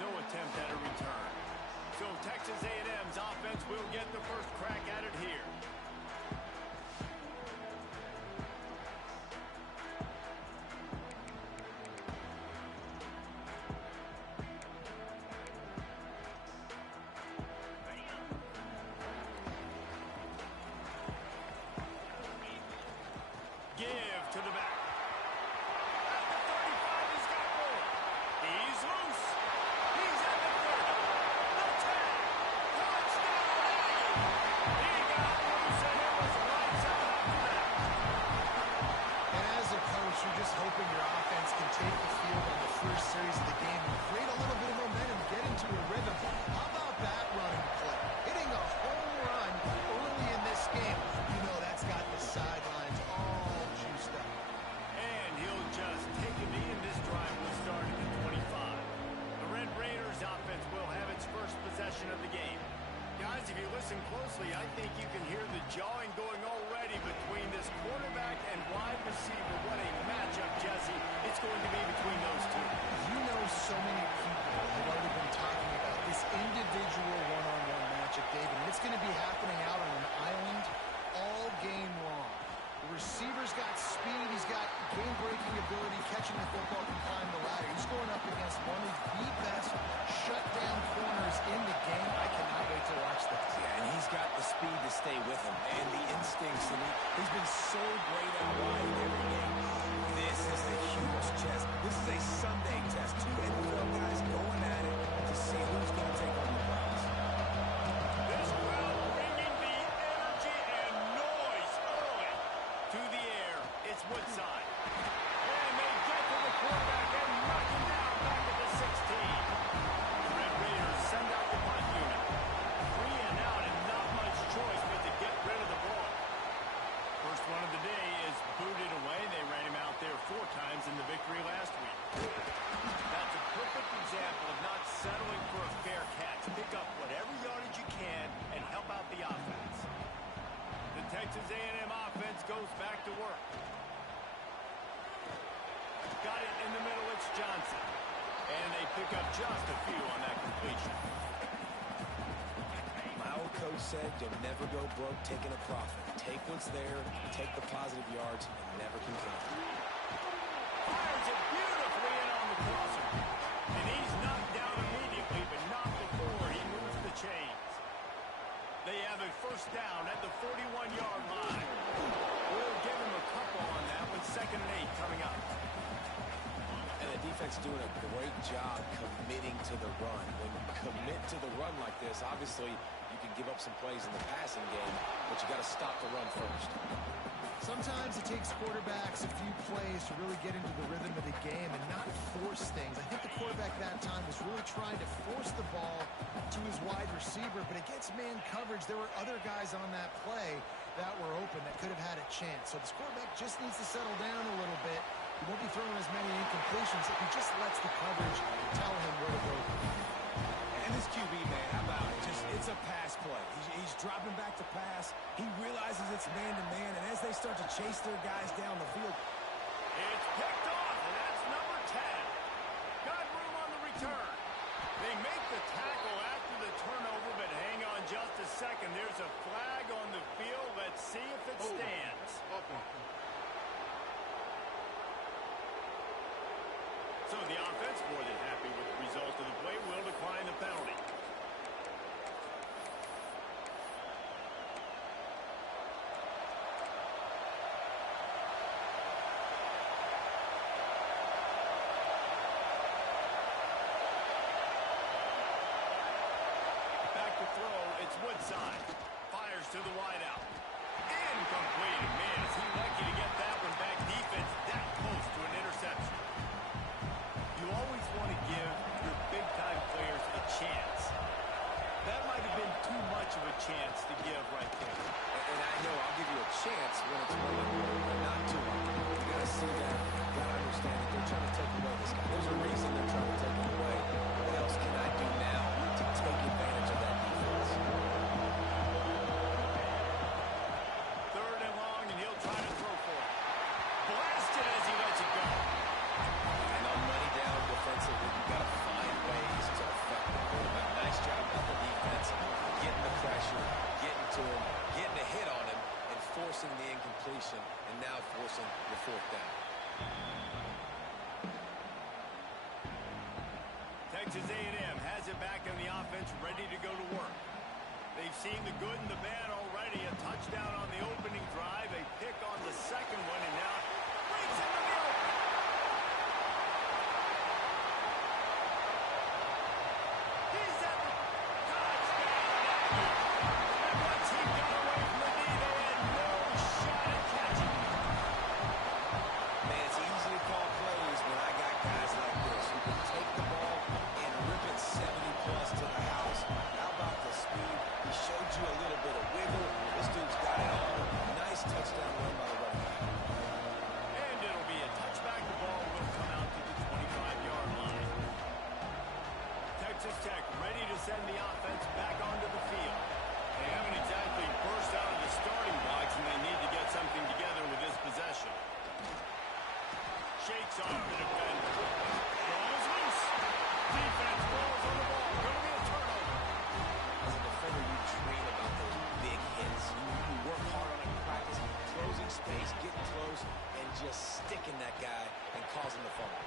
no attempt at a return. So Texas A&M's offense will get the first crack at it here. Give to the back. At the 35, he's got more. He's loose. He's at the 30. The tag. Touchdown, Aggie. He got loose, and it was lights out after that. And as a coach, you're just hoping your offense can take the field on the first series of the game and create a little bit of momentum, get into a rhythm. How about that running play? Hitting a home run early in this game. You know that's got the sidelines all juiced up. And he'll just take a knee, and this drive will start at the 25. The Red Raiders offense will have its first possession of the game. Guys, if you listen closely, I think you can hear the jawing going already between this quarterback and wide receiver. What a matchup, Jesse. It's going to be between those two. You know so many people have already been talking about this individual one-on-one matchup, David, and it's going to be happening out on an island all game long. The receiver's got speed, he's got game-breaking ability, catching the football, can climb the ladder. He's going up against one of the best shutdown corners in the game. I cannot wait to watch this. Yeah, and he's got the speed to stay with him and the instincts, and he's been so great out wide in every game. This is a huge test. This is a Sunday test. Two NFL guys going at it to see who's going to take on the prize. This crowd bringing the energy and noise early to the air. It's Woodside. And they get to the quarterback and knock him down back at the 16. The Red Raiders send out the punt unit. 3 and out and not much choice but to get rid of the ball. First one of the day is booted away. They ran him out there 4 times in the victory last week. That's a perfect example of not settling for a fair catch. Pick up whatever yardage you can and help out the offense. The Texas A&M offense goes back to work. Got it in the middle, it's Johnson. And they pick up just a few on that completion. My old coach said you'll never go broke taking a profit. Take what's there, take the positive yards, and never complain. Fires it beautifully in on the crosser. And he's knocked down immediately, but not before he moves the chains. They have a first down at the 41-yard line. We'll give him a couple on that with 2nd and 8 coming up. And the defense doing a great job committing to the run. When you commit to the run like this, obviously you can give up some plays in the passing game, but you got to stop the run first. Sometimes it takes quarterbacks a few plays to really get into the rhythm of the game and not force things. I think the quarterback that time was really trying to force the ball to his wide receiver, but against man coverage, there were other guys on that play that were open that could have had a chance. So this quarterback just needs to settle down a little bit. He won't be throwing as many incompletions if he just lets the coverage tell him where to go. And this QB, man, how about it? It's a pass play. He's dropping back to pass. He realizes it's man-to-man, and as they start to chase their guys down the field. It's picked off, and that's number 10. Got room on the return. They make the tackle after the turnover, but hang on just a second. There's a flag on the field. Let's see if it stands. So the offense, more than happy with the result of the play, will decline the penalty. Back to throw, it's Woodside. Fires to the wideout. Incomplete. Man, is he lucky to get that one back. Defense that close to an interception. You always want to give your big-time players a chance. That might have been too much of a chance to give right there. And I know I'll give you a chance when it's winning, but not too much. You got to see that. You got to understand that they're trying to take away this guy. There's a reason they're trying to take him away. What else can I do now to take advantage of that defense? 3rd and long, and he'll try to throw for it. Blasted as he lets it go. And on money down defensively, you got to find ways forcing the incompletion and now forcing the fourth down. Texas A&M has it back on the offense, ready to go to work. They've seen the good and the bad already. A touchdown on the opening drive, a pick on the second one, and now breaks into the open. He's at the touchdown. And once he got away from the knee, they had no shot at catching him. Man, it's easy to call plays when I got guys like this who can take the ball and rip it 70-plus to the house. How about the speed? He showed you a little bit of wiggle. This dude's got it all. Nice touchdown run by the running back. And it'll be a touchback. The ball will come out to the 25-yard line. Texas Tech ready to send the offense back onto the field. They haven't exactly burst out of the starting blocks, and they need to get something together with this possession. Shakes off the defender. Ball is loose. Defense falls on the ball. Going to be a turnover. As a defender, you dream about those big hits. You work hard on it in practice, closing space, getting close, and just sticking that guy and causing the fumble.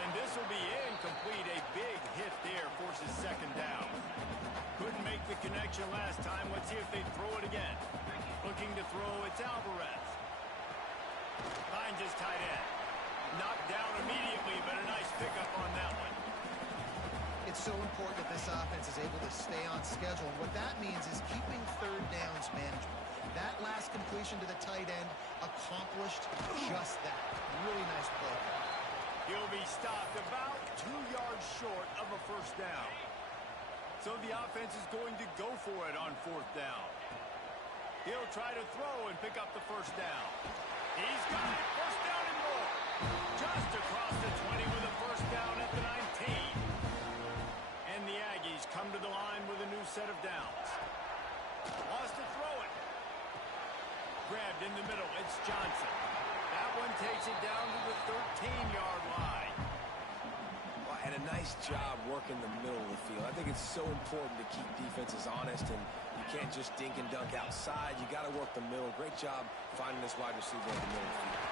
And this will be incomplete. A big hit there forces second down. Couldn't make the connection last time. Let's see if they throw it again. Looking to throw, it's Alvarez. Finds his tight end. Knocked down immediately, but a nice pickup on that one. It's so important that this offense is able to stay on schedule. And what that means is keeping third downs manageable. That last completion to the tight end accomplished just that. Really nice play. He'll be stopped about 2 yards short of a first down. So the offense is going to go for it on fourth down. He'll try to throw and pick up the first down. He's got it. First down and more. Just across the 20 with a first down at the 19. And the Aggies come to the line with a new set of downs. Wants to throw it. Grabbed in the middle. It's Johnson. That one takes it down to the 13-yard line. And a nice job working the middle of the field. I think it's so important to keep defenses honest, and you can't just dink and dunk outside. You got to work the middle. Great job finding this wide receiver in the middle of the field.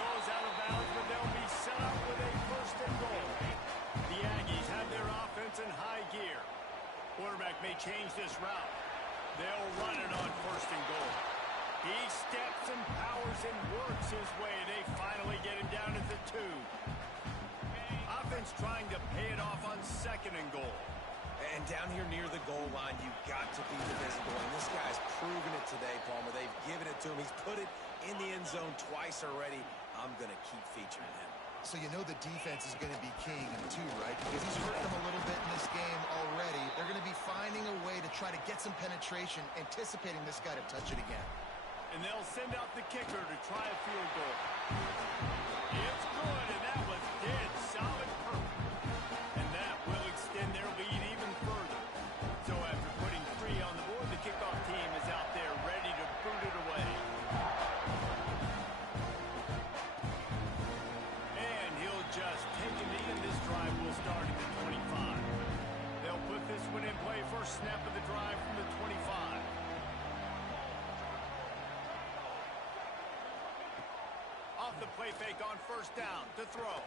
Goes out of bounds, but they'll be set up with a first and goal. The Aggies have their offense in high gear. Quarterback may change this route. They'll run it on first and goal. He steps and powers and works his way. They finally get him down at the 2. Offense trying to pay it off on second and goal. And down here near the goal line, you've got to be physical. And this guy's proven it today, Palmer. They've given it to him. He's put it in the end zone twice already. I'm going to keep featuring him. So you know the defense is going to be king too, right? Because he's hurt them a little bit in this game already. They're going to be finding a way to try to get some penetration, anticipating this guy to touch it again. And they'll send out the kicker to try a field goal. It's good, and that was dead solid perfect. And that will extend their lead even further. So after putting 3 on the board, the kickoff team is out there ready to boot it away. And he'll just take a knee, and this drive will start at the 25. They'll put this one in play. First snap of the drive from the 25. Off the play fake on first down to throw.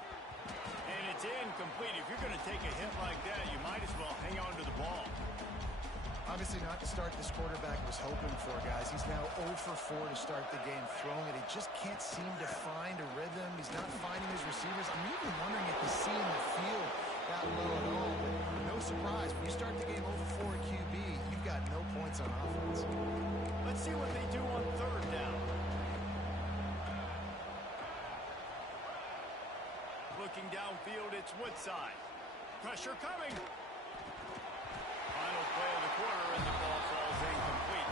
And it's incomplete. If you're going to take a hit like that, you might as well hang on to the ball. Obviously not to start this quarterback was hoping for, guys. He's now 0 for 4 to start the game throwing it. He just can't seem to find a rhythm. He's not finding his receivers. I'm even wondering if he's seeing the field that low at all. But no surprise, when you start the game 0 for 4 at QB, you've got no points on offense. Let's see what they do on third down. Looking downfield, it's Woodside. Pressure coming. Final play of the quarter, and the ball falls incomplete.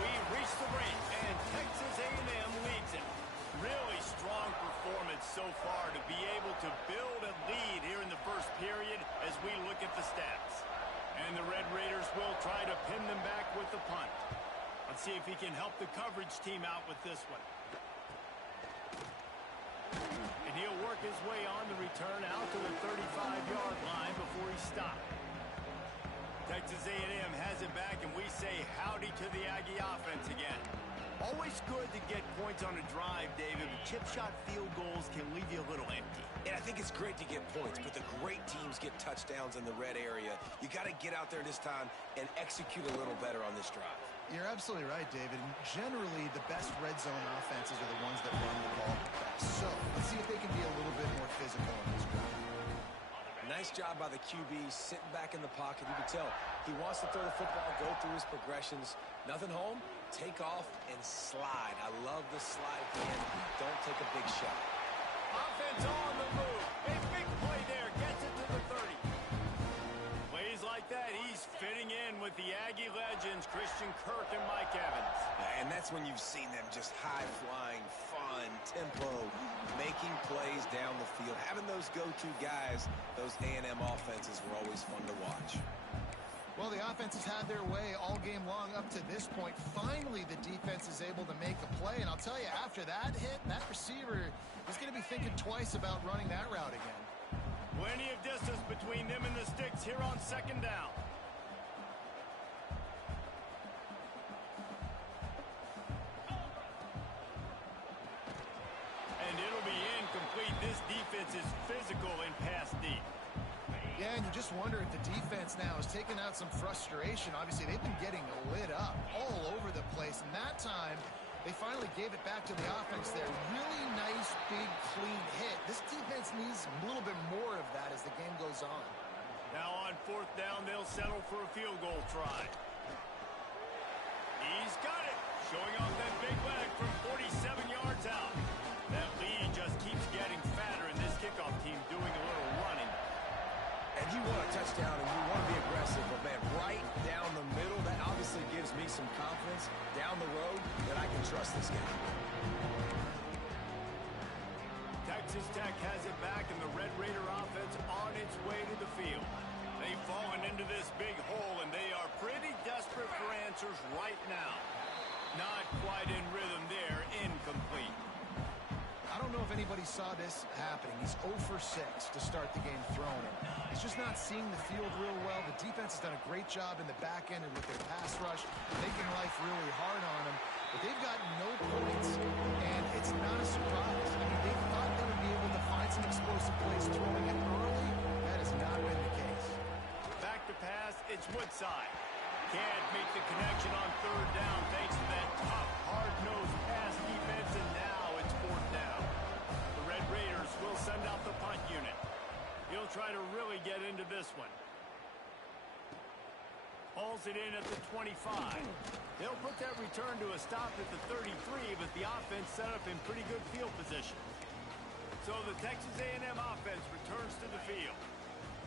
We reach the break, and Texas A&M leads it. Really strong performance so far to be able to build a lead here in the first period as we look at the stats. And the Red Raiders will try to pin them back with the punt. Let's see if he can help the coverage team out with this one. And he'll work his way on the return out to the 35-yard line before he stopped. Texas A&M has it back, and we say howdy to the Aggie offense again. Always good to get points on a drive, David, but chip shot field goals can leave you a little empty. And I think it's great to get points, but the great teams get touchdowns in the red area. You got to get out there this time and execute a little better on this drive. You're absolutely right, David. And generally, the best red zone offenses are the ones that run the ball best. So let's see if they can be a little bit more physical in this drive. Nice job by the QB, sitting back in the pocket. You can tell he wants to throw the football, go through his progressions. Nothing home, take off and slide. I love the slide at the end. Don't take a big shot. Offense on the move. A big play there. Gets it to the 30. Plays like that, he's fitting in with the Aggie legends, Christian Kirk and Mike Evans. And that's when you've seen them just high-flying, fun, tempo, making plays down the field. Having those go-to guys, those A&M offenses were always fun to watch. Well, the offense has had their way all game long up to this point. Finally, the defense is able to make a play. And I'll tell you, after that hit, that receiver is going to be thinking twice about running that route again. Plenty of distance between them and the sticks here on second down. And it'll be incomplete. This defense is physical and pass deep. Yeah, and you just wonder if the defense now is taking out some frustration. Obviously, they've been getting lit up all over the place. And that time, they finally gave it back to the offense there. Really nice, big, clean hit. This defense needs a little bit more of that as the game goes on. Now on fourth down, they'll settle for a field goal try. He's got it. Showing off that big leg from 47 yards out. That lead just keeps getting fatter, and this kickoff team doing a little running. And you want a touchdown and you want to be aggressive, but man, right down the middle, that obviously gives me some confidence down the road that I can trust this guy. Texas Tech has it back, and the Red Raider offense on its way to the field. They've fallen into this big hole, and they are pretty desperate for answers right now. Not quite in rhythm there, incomplete. I don't know if anybody saw this happening. He's 0 for 6 to start the game throwing it. He's just not seeing the field real well. The defense has done a great job in the back end and with their pass rush, making life really hard on him. But they've got no points, and it's not a surprise. I mean, they thought they would be able to find some explosive plays throwing it early. That has not been the case. Back to pass, it's Woodside. Can't make the connection on third down thanks to that tough, hard-nosed pass defense, and now it's fourth down. The Red Raiders will send out the punt unit. He'll try to really get into this one. Hauls it in at the 25. They'll put that return to a stop at the 33, but the offense set up in pretty good field position. So the Texas A&M offense returns to the field.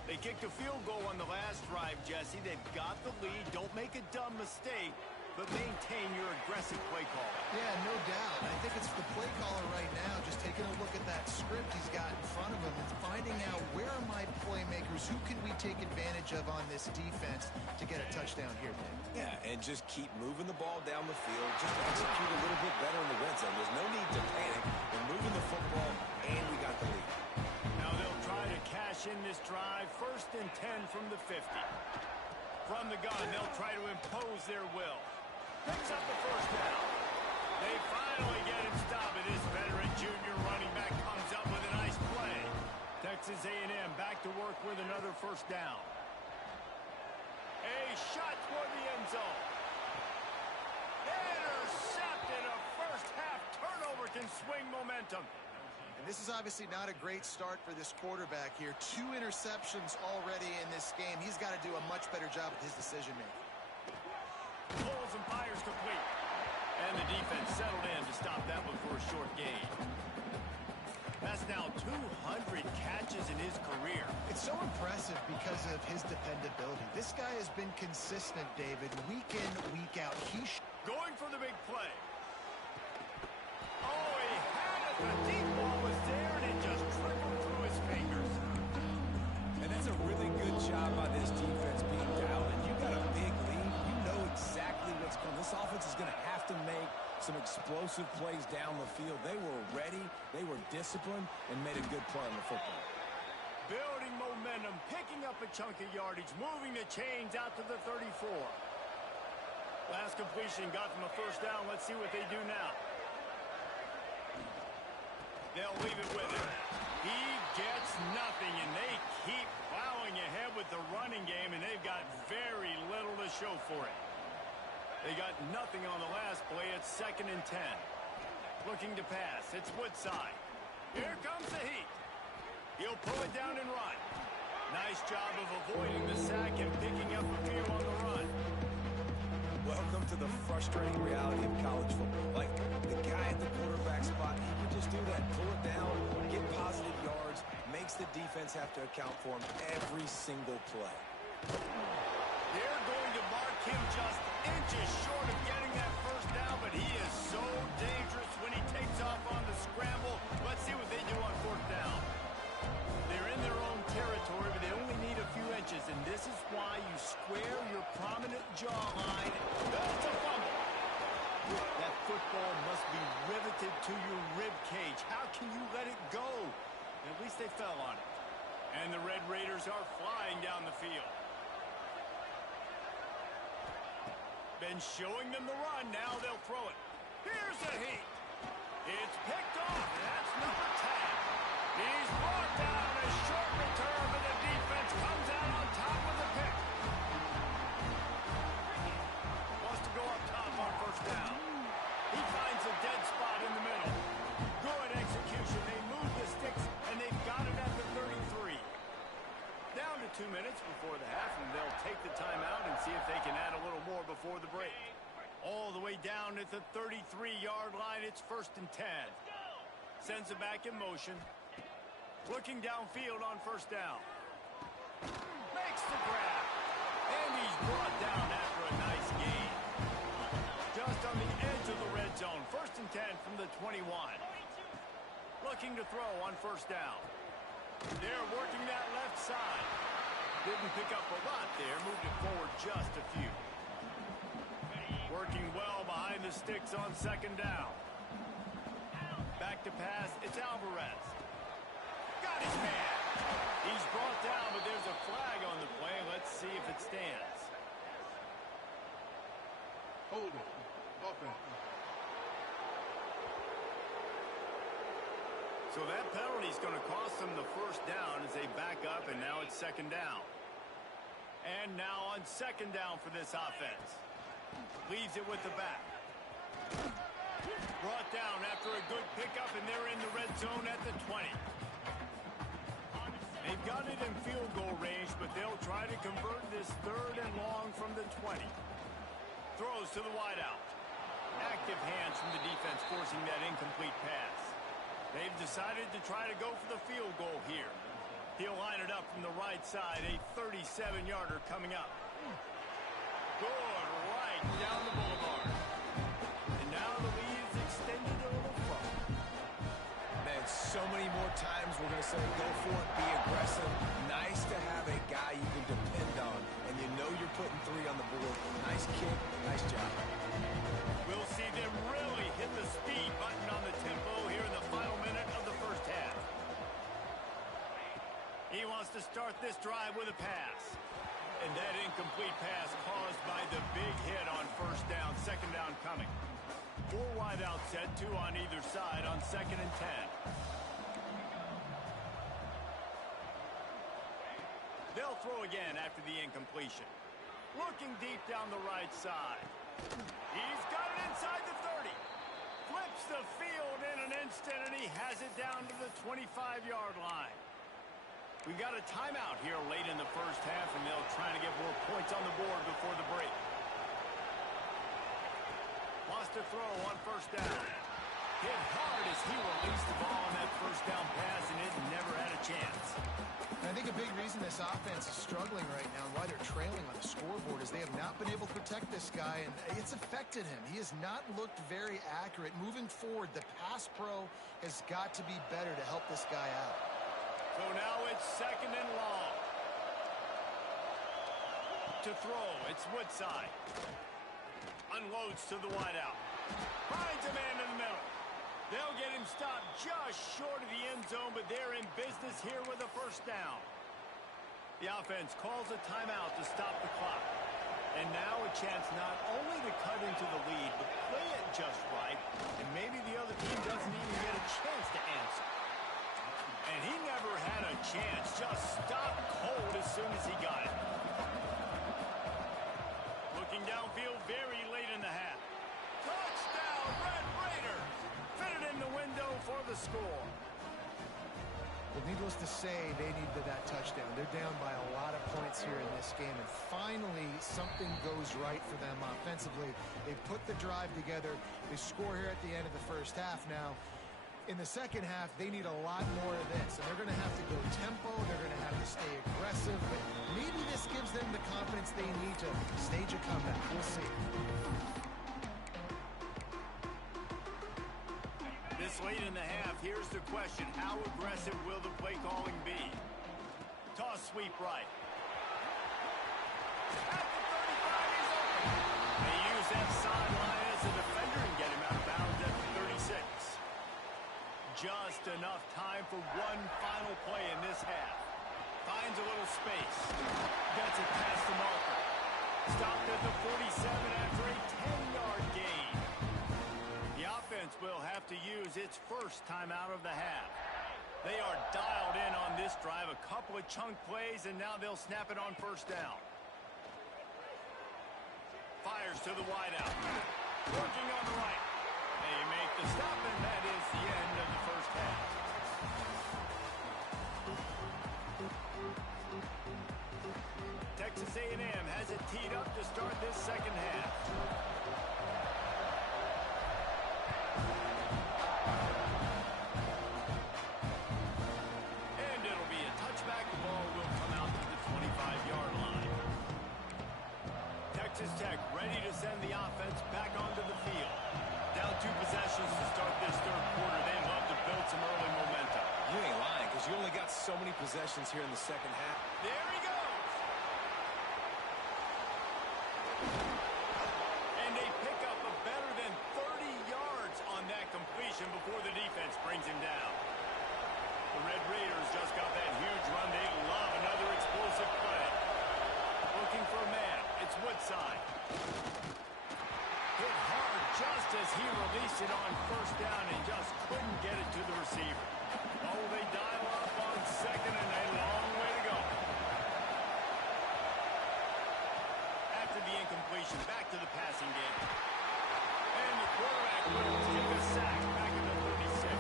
They kicked a field goal on the last drive, Jesse. They've got the lead. Don't make a dumb mistake, but maintain your aggressive play call. Yeah, no doubt. I think it's the play caller right now just taking a look at that script he's got in front of him and finding out where are my playmakers, who can we take advantage of on this defense to get a touchdown here, Dave. Yeah, and just keep moving the ball down the field. Just execute a little bit better in the red zone. There's no need to panic. We're moving the football, and we got the lead. Now they'll try to cash in this drive. 1st and 10 from the 50. From the gun, they'll try to impose their will. Picks up the first down. They finally get him stopped, and this veteran junior running back comes up with a nice play. Texas A&M back to work with another first down. A shot toward the end zone. Intercepted. A first half turnover can swing momentum. And this is obviously not a great start for this quarterback here. 2 interceptions already in this game. He's got to do a much better job with his decision-making. Pulls and fires complete. And the defense settled in to stop that one for a short gain. That's now 200 catches in his career. It's so impressive because of his dependability. This guy has been consistent, David, week in, week out. Going for the big play. Oh, he had it. The deep ball was there, and it just trickled through his fingers. And that's a really good job by this defense being dialed in. You got a big lead. You know exactly what's coming. This offense is going to have to make some explosive plays down the field. They were ready, they were disciplined, and made a good play on the football. Building momentum, picking up a chunk of yardage, moving the chains out to the 34. Last completion got them a first down. Let's see what they do now. They'll leave it with him. He gets nothing, and they keep plowing ahead with the running game, and they've got very little to show for it. They got nothing on the last play. It's 2nd and 10. Looking to pass. It's Woodside. Here comes the heat. He'll pull it down and run. Nice job of avoiding the sack and picking up a few on the run. Welcome to the frustrating reality of college football. Like, the guy at the quarterback spot, he can just do that. Pull it down, get positive yards, makes the defense have to account for him every single play. They're going to mark him just inches short of getting that first down, but he is so dangerous when he takes off on the scramble. Let's see what they do on 4th down. They're in their own territory, but they only need a few inches, and this is why you square your prominent jawline. That's a fumble. That football must be riveted to your rib cage. How can you let it go? At least they fell on it. And the Red Raiders are flying down the field. Been showing them the run. Now they'll throw it. Here's the heat. It's picked off. That's number 10. He's brought down a short return, but the defense comes out on top with the pick. Wants to go up top on 1st down. He finds a dead spot in the middle. Good execution. They move the sticks, and they've got it at the 33. Down to 2 minutes before the half, and they'll take the timeout and see if they can add a little more before the break. All the way down at the 33-yard line, it's 1st and 10. Sends it back in motion. Looking downfield on 1st down. Makes the grab. And he's brought down after a nice gain. Just on the edge of the red zone. 1st and 10 from the 21. Looking to throw on 1st down. They're working that left side. Didn't pick up a lot there. Moved it forward just a few. Working well behind the sticks on 2nd down. Back to pass. It's Alvarez. Got his man. He's brought down, but there's a flag on the play. Let's see if it stands. Hold it. Offense. So that penalty is going to cost them the 1st down as they back up, and now it's 2nd down. And now on 2nd down for this offense. Leaves it with the back. Brought down after a good pickup, and they're in the red zone at the 20. They've got it in field goal range, but they'll try to convert this 3rd and long from the 20. Throws to the wideout. Active hands from the defense forcing that incomplete pass. They've decided to try to go for the field goal here. He'll line it up from the right side, a 37-yarder coming up. Good right down the boulevard. And now the lead is extended a little further. Man, so many more times we're going to say go for it, be aggressive. Nice to have a guy you can depend on, and you know you're putting 3 on the board. Nice kick, nice job. We'll see them really hit the speed button on the tempo here in the final minute of the 1st half. He wants to start this drive with a pass. And that incomplete pass caused by the big hit on 1st down, 2nd down coming. 4 wideouts set, 2 on either side on 2nd and 10. They'll throw again after the incompletion. Looking deep down the right side. He's got it inside the 30. Flips the field in an instant, and he has it down to the 25-yard line. We've got a timeout here late in the 1st half, and they'll try to get more points on the board before the break. Wants to throw on 1st down. Hit hard as he released the ball on that 1st down pass, and it never had a chance. And I think a big reason this offense is struggling right now and why they're trailing on the scoreboard is they have not been able to protect this guy, and it's affected him. He has not looked very accurate. Moving forward, the pass pro has got to be better to help this guy out. So now it's 2nd and long. To throw, it's Woodside. Unloads to the wideout. Finds a man in the middle. They'll get him stopped just short of the end zone, but they're in business here with a 1st down. The offense calls a timeout to stop the clock. And now a chance not only to cut into the lead, but play it just right, and maybe the other team doesn't even get a chance to answer. And he never had a chance, just stopped cold as soon as he got it. Looking downfield very late in the half. Touchdown, Red Raiders! Fitted in the window for the score. Well, needless to say, they needed that touchdown. They're down by a lot of points here in this game, and finally something goes right for them offensively. They put the drive together. They score here at the end of the first half. Now, in the second half, they need a lot more of this, and they're going to have to go tempo. They're going to have to stay aggressive, but maybe this gives them the confidence they need to stage a comeback. We'll see. This late in the half, here's the question. How aggressive will the play calling be? Toss sweep right. At the 35, he's open. They use that sideline as a defender and get him out of bounds at the 36. Just enough time for one final play in this half. Finds a little space. Gets it past the marker. Stopped at the 47 after a 10-yard gain. The offense will have to use its first time out of the half. They are dialed in on this drive. A couple of chunk plays, and now they'll snap it on first down. Fires to the wideout. Working on the right. They make the stop, and that is the end of the first half. Texas A&M has it teed up to start this second half. And it'll be a touchback. The ball will come out to the 25-yard line. Texas Tech ready to send the offense back onto the field. Down 2 possessions to start this third quarter. They'd love to build some early momentum. You ain't lying, because you only got so many possessions here in the second half. There he goes. And they pick up a better than 30 yards on that completion before the defense brings him down. The Red Raiders just got that huge run. They love another explosive play. Looking for a man. It's Woodside. Hit hard just as he released it on first down and just couldn't get it to the receiver. Oh, they dial up on second and a long way to go. After the incompletion, back to the passing game. And the quarterback will take a sack back in the 36.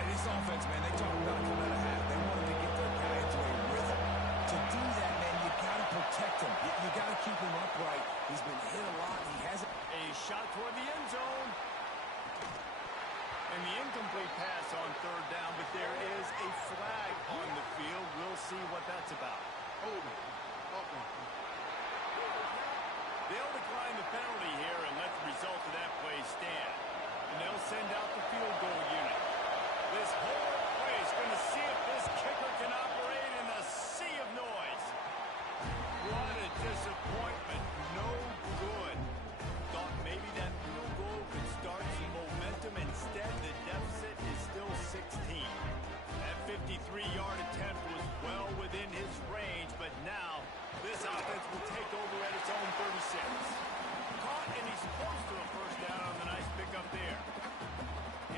And this offense, man, they talk about coming out of half. They wanted to get their guy into a rhythm. To do that, man, you got to protect him. You got to keep him upright. He's been hit a lot. He hasn't. A shot toward the end zone. And the incomplete pass on third down, but there is a flag on the field. We'll see what that's about. Holding. Offense. They'll decline the penalty here and let the result of that play stand. And they'll send out the field goal unit. This whole play is going to see if this kicker can operate in the sea of noise. What a disappointment. No good. Thought maybe that field goal could start some momentum. Instead, the deficit is still 16. That 53-yard attempt was well within his range, but now this offense will take over at its own 36. Caught, and he's close to a first down on the nice pickup there.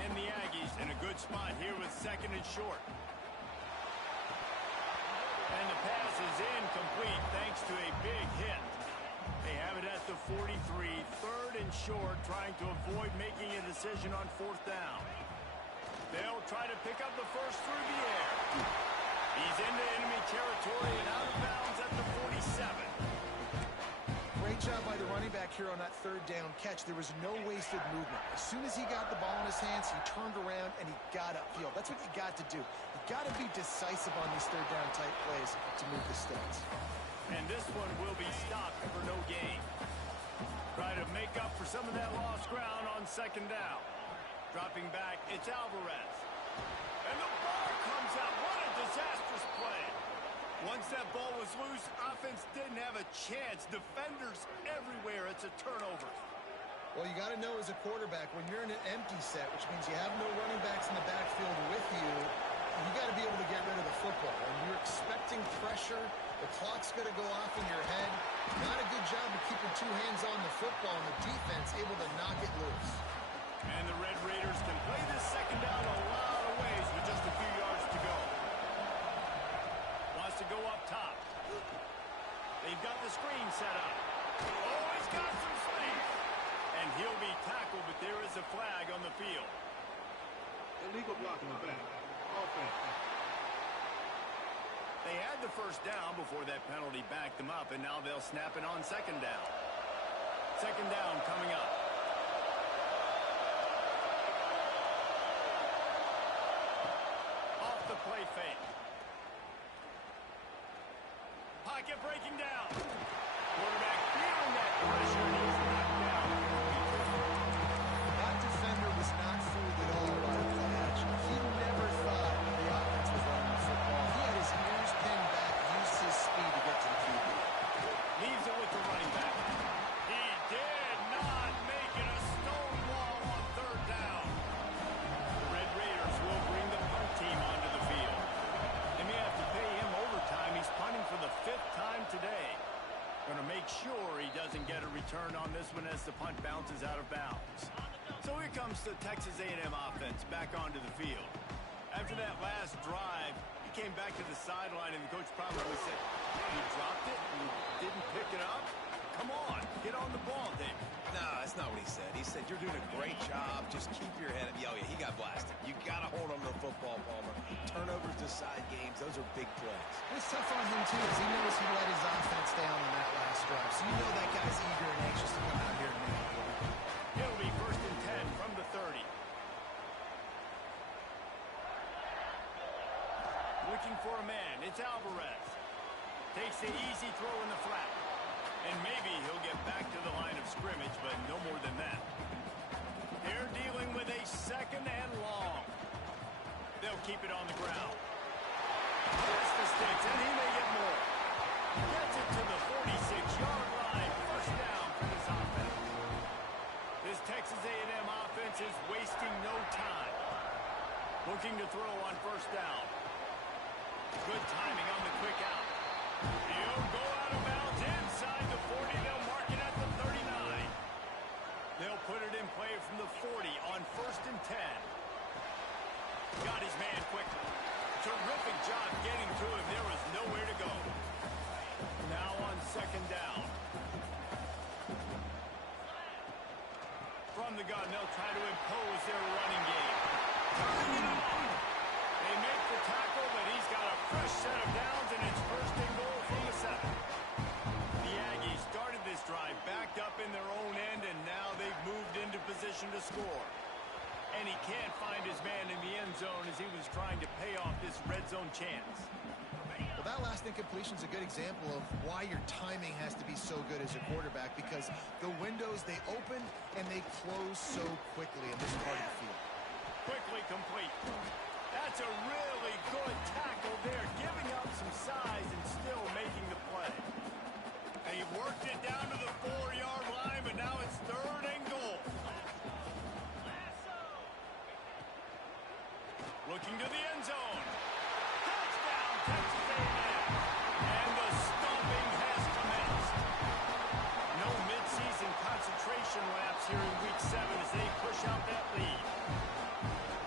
And the Aggies in a good spot here with second and short. And the pass is incomplete thanks to a big hit. They have it at the 43, third and short, trying to avoid making a decision on fourth down. They'll try to pick up the first through the air. He's into enemy territory and out of bounds at the 47. Great job by the running back here on that third down catch. There was no wasted movement. As soon as he got the ball in his hands, he turned around and he got upfield. That's what you got to do. You got to be decisive on these third down type plays to move the sticks. And this one will be stopped for no gain. Try to make up for some of that lost ground on second down. Dropping back, it's Alvarez. And the ball comes out. What a disastrous play. Once that ball was loose, offense didn't have a chance. Defenders everywhere. It's a turnover. Well, you got to know as a quarterback, when you're in an empty set, which means you have no running backs in the backfield with you, you got to be able to get rid of the football. And you're expecting pressure The clock's going to go off in your head. Not a good job of keeping two hands on the football, and the defense able to knock it loose. And the Red Raiders can play this second down a lot of ways with just a few yards to go. Wants to go up top. They've got the screen set up. Oh, he's got some space. And he'll be tackled, but there is a flag on the field. Illegal block in the back. Offense. They had the first down before that penalty backed them up, and now they'll snap it on second down. Second down coming up. Off the play fake. Pocket breaking down. Quarterback feeling that pressure, and he's knocked down. That defender was not fooled at all by the play action. He never thought the offense was running the football. He had his ears pinned back, used his speed to get to the QB. Leaves it with the running back. He did not make it a stone wall on third down. The Red Raiders will bring the punt team onto the field. They may have to pay him overtime. He's punting for the 5th time today. Going to make sure he doesn't get a return on this one as the punt bounces out of bounds. So here comes the Texas A&M offense back onto the field. After that last drive, he came back to the sideline, and the coach probably said, "You dropped it? You didn't pick it up? Come on, get on the ball, Dave." No, that's not what he said. He said, "You're doing a great job. Just keep your head up." Oh, yeah, he got blasted. You got to hold on to the football, Palmer. Turnovers decide games. Those are big plays. It's tough on him, too, because he knows he let his offense down on that last drive. So you know that guy's eager and anxious to come out here and make it work. It'll be 1st and 10 from the 30. Looking for a man. It's Alvarez. Takes the easy throw in the flat. And maybe he'll get back to the line of scrimmage, but no more than that. They're dealing with a 2nd and long. They'll keep it on the ground. Gets the sticks, and he may get more. Gets it to the 46-yard line. 1st down for this offense. This Texas A&M offense is wasting no time. Looking to throw on 1st down. Good timing on the quick out. He'll go out of bounds inside the 40. They'll mark it at the 39. They'll put it in play from the 40 on 1st and 10. Got his man quickly. Terrific job getting to him. There was nowhere to go. Now on 2nd down. From the gun, they'll try to impose their running game. Turning it on. They make the tackle, but he's got a fresh set of downs, and it's 1st and goal from the 7. The Aggies started this drive backed up in their own end, and now they've moved into position to score. And he can't find his man in the end zone as he was trying to pay off this red zone chance. Well, that last incompletion is a good example of why your timing has to be so good as a quarterback, because the windows, they open and they close so quickly in this part of the field. Quickly complete. That's a really good tackle there, giving up some size and still making the play. And he worked it down to the 4-yard line, but now it's 3rd and goal. Looking to the end zone. Touchdown, Texas A&M. And the stomping has commenced. No midseason concentration laps here in Week 7 as they push out that lead.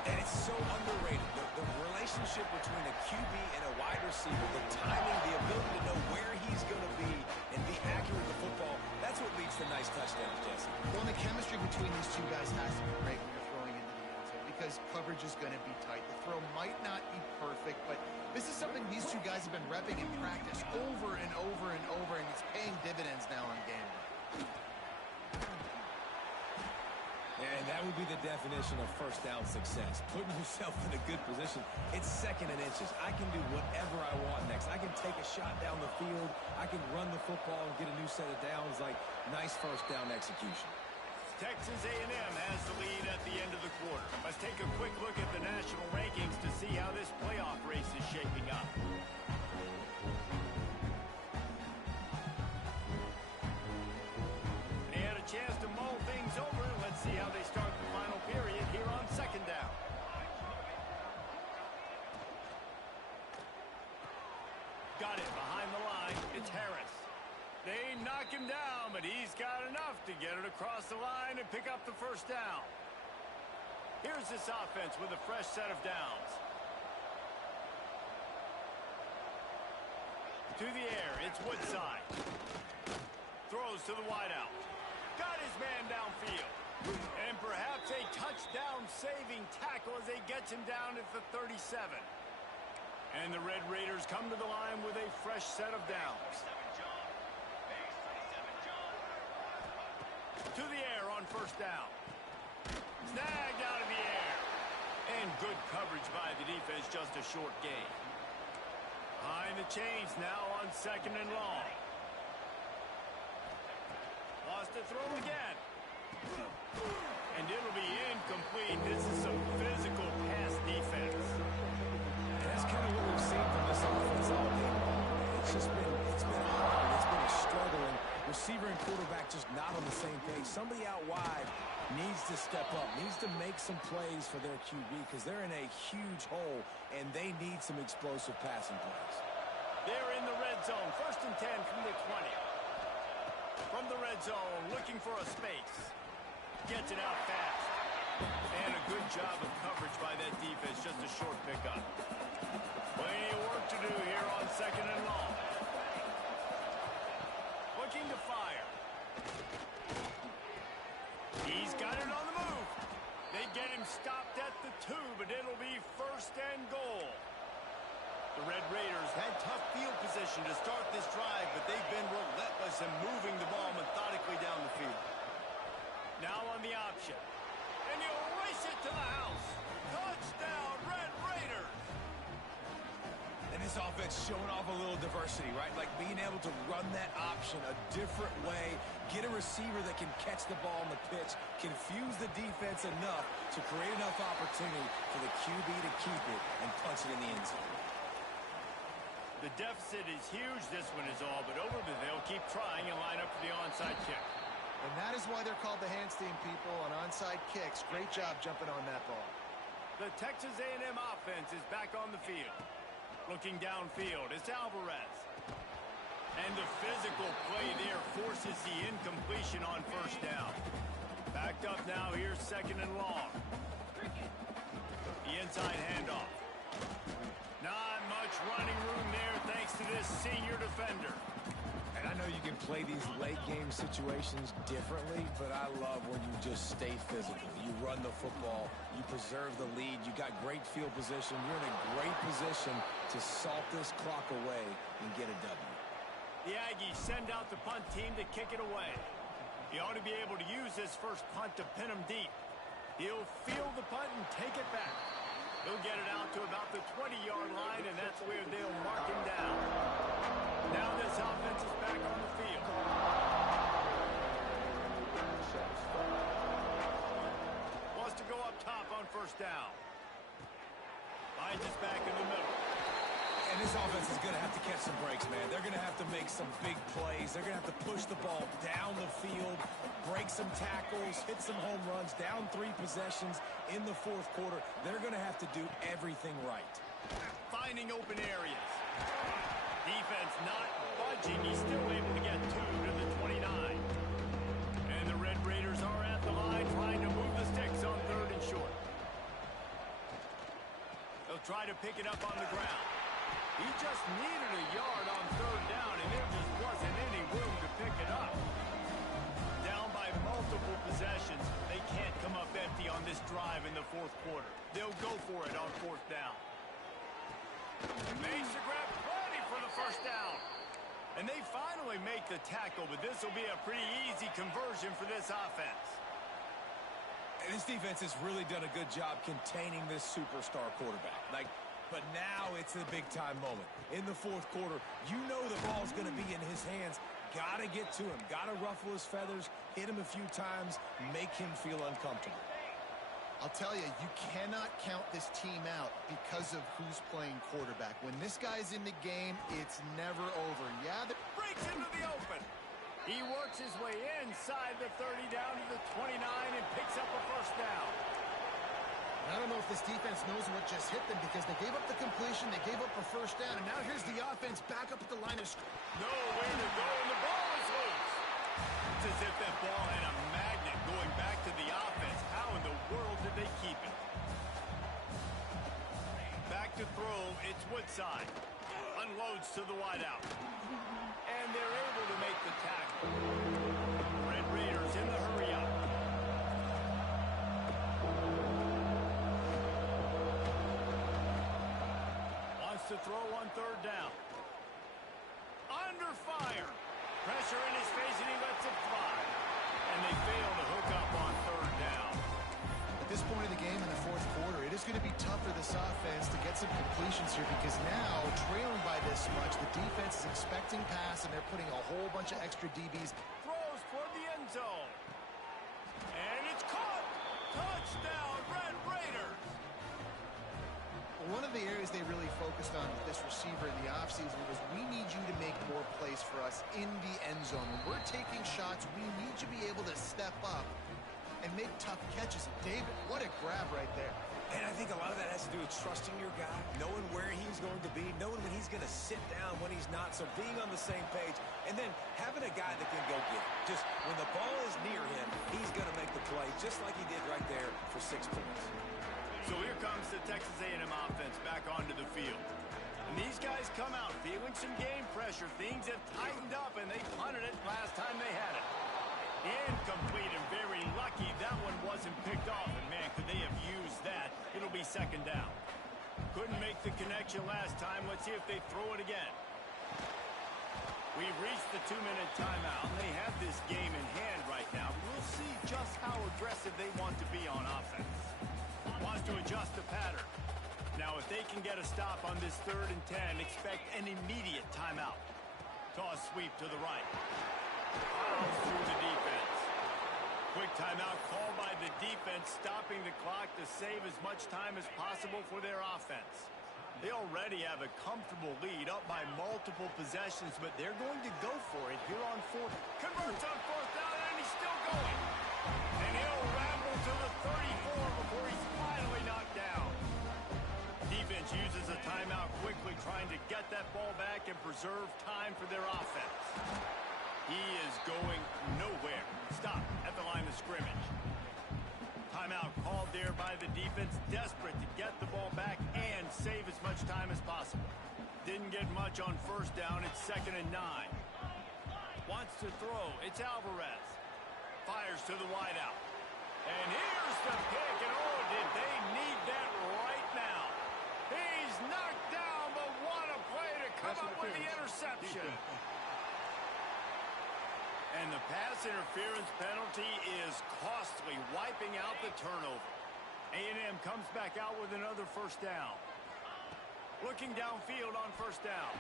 And it's so underrated. The relationship between a QB and a wide receiver, the timing, the ability to know where he's going to be and be accurate with the football, that's what leads to nice touchdowns, Jesse. Well, and the chemistry between these two guys has to be great when you're throwing into the end zone, because coverage is going to be tight. The throw might not be perfect, but this is something these two guys have been repping in practice over and over and over, and it's paying dividends now on game day. And that would be the definition of 1st down success. Putting yourself in a good position. It's 2nd and inches. I can do whatever I want next. I can take a shot down the field. I can run the football and get a new set of downs. Like, nice 1st down execution. Texas A&M has the lead at the end of the quarter. Let's take a quick look at the national rankings to see how this playoff race is shaping up. They had a chance to mull things over. Let's see how they start the final period here on 2nd down. Got it behind the line. knock him down, but he's got enough to get it across the line and pick up the first down. Here's this offense with a fresh set of downs. To the air, it's Woodside. Throws to the wideout. Got his man downfield. And perhaps a touchdown-saving tackle as they gets him down at the 37. And the Red Raiders come to the line with a fresh set of downs. To the air on first down. Snagged out of the air. And good coverage by the defense, just a short gain. Behind the chains now on second and long. Wants to throw again. And it'll be incomplete. This is some physical pass defense. And that's kind of what we've seen from this offense all game long. It's been hard. It's been a struggle. And receiver and quarterback just not on the same page. Somebody out wide needs to step up, needs to make some plays for their QB because they're in a huge hole, and they need some explosive passing plays. They're in the red zone. First and 10 from the 20. From the red zone, looking for a space. Gets it out fast. And a good job of coverage by that defense. Just a short pickup. Plenty of work to do here on second and long. Looking to fire. He's got it on the move. They get him stopped at the 2, but it'll be first and goal. The Red Raiders had tough field position to start this drive, but they've been relentless in moving the ball methodically down the field. Now on the option. And he'll race it to the house. Touchdown, Red Raiders! And this offense showing off a little diversity, right? Like being able to run that option a different way, get a receiver that can catch the ball on the pitch, confuse the defense enough to create enough opportunity for the QB to keep it and punch it in the end zone. The deficit is huge, this one is all, but over the they'll keep trying and line up for the onside kick. And that is why they're called the Handstein people on onside kicks. Great job jumping on that ball. The Texas A&M offense is back on the field. Looking downfield, it's Alvarez. And the physical play there forces the incompletion on first down. Backed up now, here's second and long. The inside handoff. Not much running room there thanks to this senior defender. And I know you can play these late game situations differently, but I love when you just stay physical. You run the football, you preserve the lead, you got great field position, you're in a great position to salt this clock away and get a W. The Aggies send out the punt team to kick it away. He ought to be able to use this first punt to pin him deep. He'll field the punt and take it back. He'll get it out to about the 20-yard line, and that's where they'll mark him down. Now this offense is back on the field. Wants to go up top on first down. Finds us back in the middle. And this offense is going to have to catch some breaks, man. They're going to have to make some big plays. They're going to have to push the ball down the field, break some tackles, hit some home runs, down 3 possessions in the fourth quarter. They're going to have to do everything right. Finding open areas. Defense not budging. He's still able to get 2 to the 29. And the Red Raiders are at the line trying to move the sticks on third and short. They'll try to pick it up on the ground. He just needed a yard on third down, and there just wasn't any room to pick it up. Down by multiple possessions, they can't come up empty on this drive in the fourth quarter. They'll go for it on fourth down. Makes the grab, ready for the first down. And they finally make the tackle, but this will be a pretty easy conversion for this offense. And this defense has really done a good job containing this superstar quarterback. But now it's a big-time moment. In the fourth quarter, you know the ball's going to be in his hands. Got to get to him. Got to ruffle his feathers, hit him a few times, make him feel uncomfortable. I'll tell you, you cannot count this team out because of who's playing quarterback. When this guy's in the game, it's never over. Yeah, breaks into the open. He works his way inside the 30 down to the 29 and picks up a first down. I don't know if this defense knows what just hit them because they gave up the completion, they gave up a first down, and now here's the offense back up at the line of scrimmage. Nowhere to go, and the ball is loose. as if that ball had a magnet going back to the offense. How in the world did they keep it? Back to throw, it's Woodside. Unloads to the wideout. And they're able to make the tackle. Red Raiders in the hurry up. Wants to throw on third down. Under fire. Pressure in his face, and he lets it fly. And they fail to hook up on third down. At this point in the game in the fourth quarter, it is going to be tough for this offense to get some completions here because now, trailing by this much, the defense is expecting pass, and they're putting a whole bunch of extra DBs. Throws toward the end zone. And it's caught. Touchdown, Red Raiders. One of the areas they really focused on with this receiver in the offseason was we need you to make more plays for us in the end zone. When we're taking shots, we need you to be able to step up and make tough catches. David, what a grab right there. And I think a lot of that has to do with trusting your guy, knowing where he's going to be, knowing when he's going to sit down, when he's not, so being on the same page, and then having a guy that can go get it. Just when the ball is near him, he's going to make the play, just like he did right there for 6 points. So here comes the Texas A&M offense back onto the field. And these guys come out feeling some game pressure. Things have tightened up, and they punted it last time they had it. Incomplete, and very lucky that one wasn't picked off. And, man, could they have used that? It'll be second down. Couldn't make the connection last time. Let's see if they throw it again. We've reached the 2-minute timeout. They have this game in hand right now. We'll see just how aggressive they want to be on offense. Wants to adjust the pattern. Now, if they can get a stop on this 3rd and 10, expect an immediate timeout. Toss sweep to the right. Fouls through the defense. Quick timeout called by the defense, stopping the clock to save as much time as possible for their offense. They already have a comfortable lead up by multiple possessions, but they're going to go for it here on 4th. Converts on 4th down, and he's still going. And he'll ramble to the 34 before he's finally knocked down. Defense uses a timeout quickly, trying to get that ball back and preserve time for their offense. He is going nowhere. Stop at the line of scrimmage. Timeout called there by the defense, desperate to get the ball back and save as much time as possible. Didn't get much on 1st down. It's 2nd and 9. Wants to throw. It's Alvarez. Fires to the wideout. And here's the pick, and oh, did they need that right now. He's knocked down, but what a play to come up with the interception. And the pass interference penalty is costly, wiping out the turnover. A&M comes back out with another 1st down. Looking downfield on 1st down.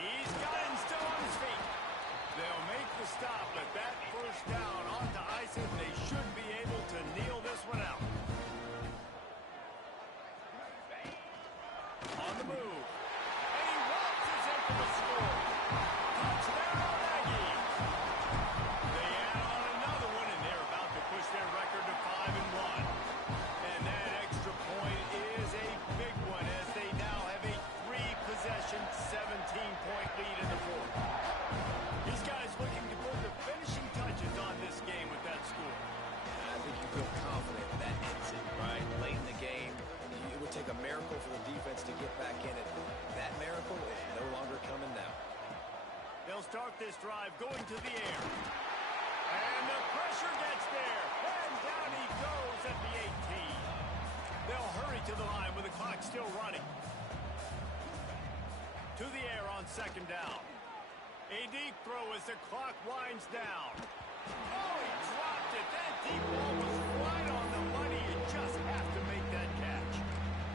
He's got it and still on his feet. They'll make the stop, but that 1st down onto ice, and they should be able to kneel this one out. On the move. And he waltzes in for the score. Touchdown, Aggies. They add on another one, and they're about to push their record to 5-1. And that extra point is a big one, as they now have a 3-possession, 17-point lead in the 4th. These guys looking to put the finishing touches on this game with that score. I think you feel confident that ends it, right? Late in the game, it would take a miracle for the defense to get back in it. That miracle is no longer coming now. They'll start this drive going to the air. And the pressure gets there. And down he goes at the 18. They'll hurry to the line with the clock still running. To the air on 2nd down. A deep throw as the clock winds down. Oh, he dropped it. That deep ball was right on the money. You just have to make that catch.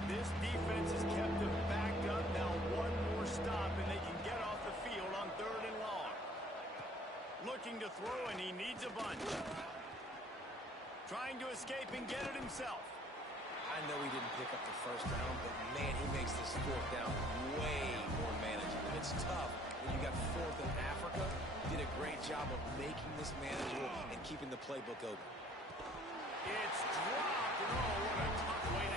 This defense has kept them backed up. Now one more stop, and they can get off the field on 3rd and long. Looking to throw, and he needs a bunch. Trying to escape and get it himself. I know he didn't pick up the 1st down, but, man, he makes this 4th down way more manageable. It's tough when you got 4th in Africa. Did a great job of making this manageable and keeping the playbook open. It's dropped, and oh, what a tough way